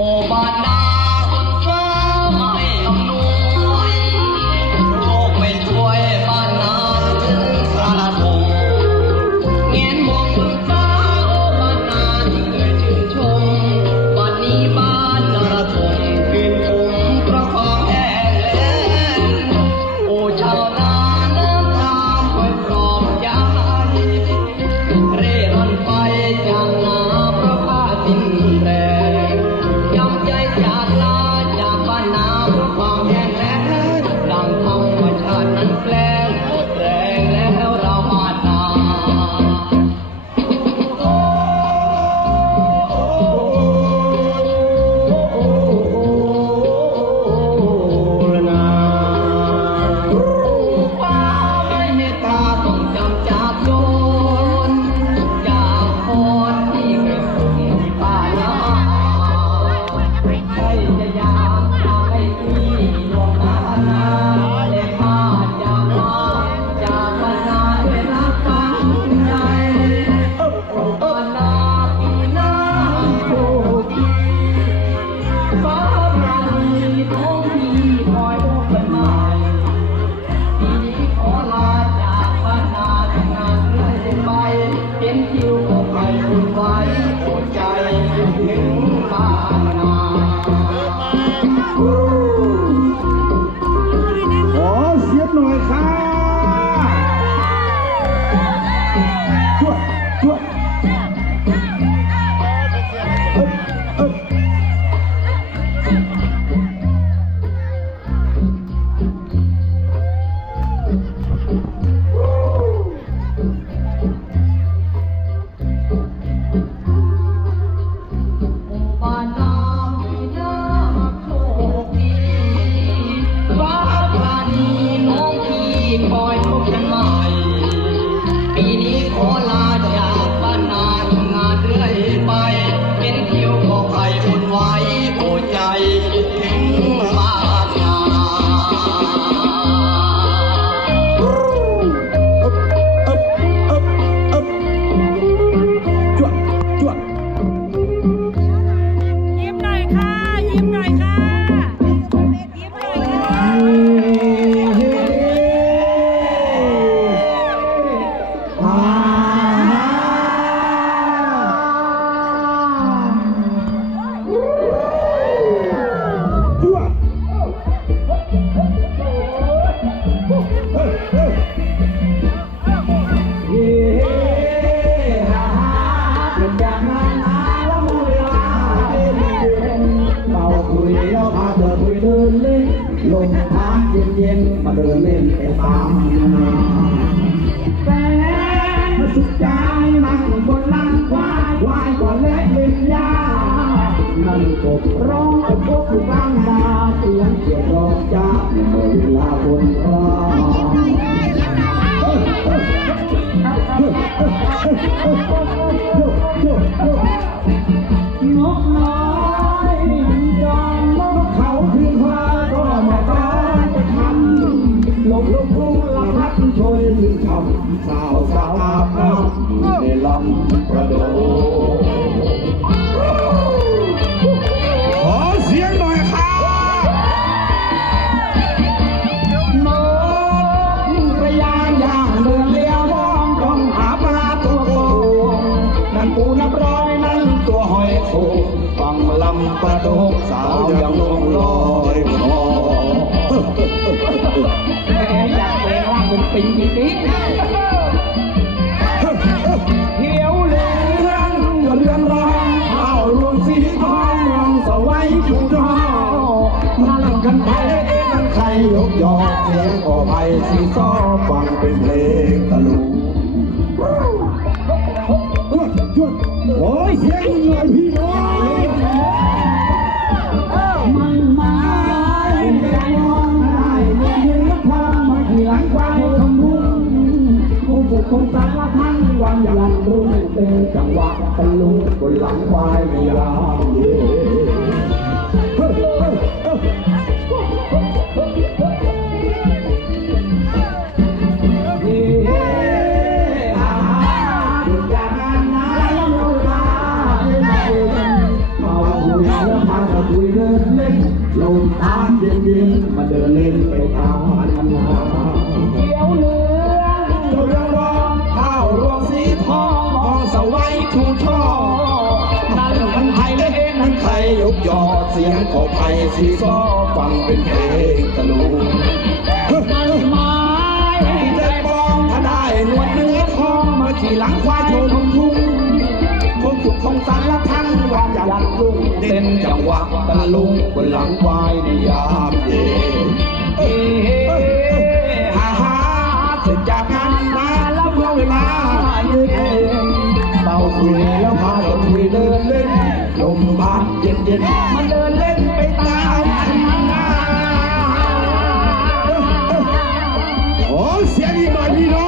我把你 ปีนี้ขอลาจากบ้านนาทำงานเรื่อยไป เป็นคิวขอใครคนไว้โปรดใจ มาเดินเล่นไปตามแฟนมาสุขใจนั่งบนลังควายควายก็เล่นเล่นยานั่งกบร้องกบกบอยู่กลางนาเสียงเสียงร้องจ้าเมื่อเวลาคนคลาน โขงฟังลำประโดกสาวยังลงลอยคอแม่อยากเป็นร่างเป็นปิงจริงเขียวเหลืองเรืองรองข้าวรวงสีทองรองสวัยชูจอนั่งกันไปนั่งใครยกยอดเสียงก่อไปสีซ้อฟังเป็นเพลงตะลุง โอ้ยเสียงหนื่อยพี่น้องมันมาใจมองได้เมื่อเห็นทามมาที่หลังควายทำรุ่งคงสุขคงสังละทั้งวันยันรุ่งเป็นจังหวะตะลุงบนหลังควายในยามเย็น ไปตามนาเขียวเหลืองเจ้าเรืองรองข้าวรวงสีทองมองสวัยชูช่อนั่นมันไทยเล่นนั่นใครยกยอดเสียงขอไผ่สีซ้อฟังเป็นเพลงตะลุงนั่นไม้ใจปองถ้าได้หนวดเนื้อทองมาขี่หลังควายโชว์ทงทุ่งคงสุขคงสันละทั้งวันยันรุ่งเต้นจังหวะตะลุงบนหลังควายในยามเย็น เฮฮาถึงจากงานมาแล้วพอเวลายืนเบาคุยแล้วพาคนคุยเดินเล่นลมพัดเย็นเมัเดินเล่นไปตามอัาขอเสียงอีกหน่อยพี่น้อง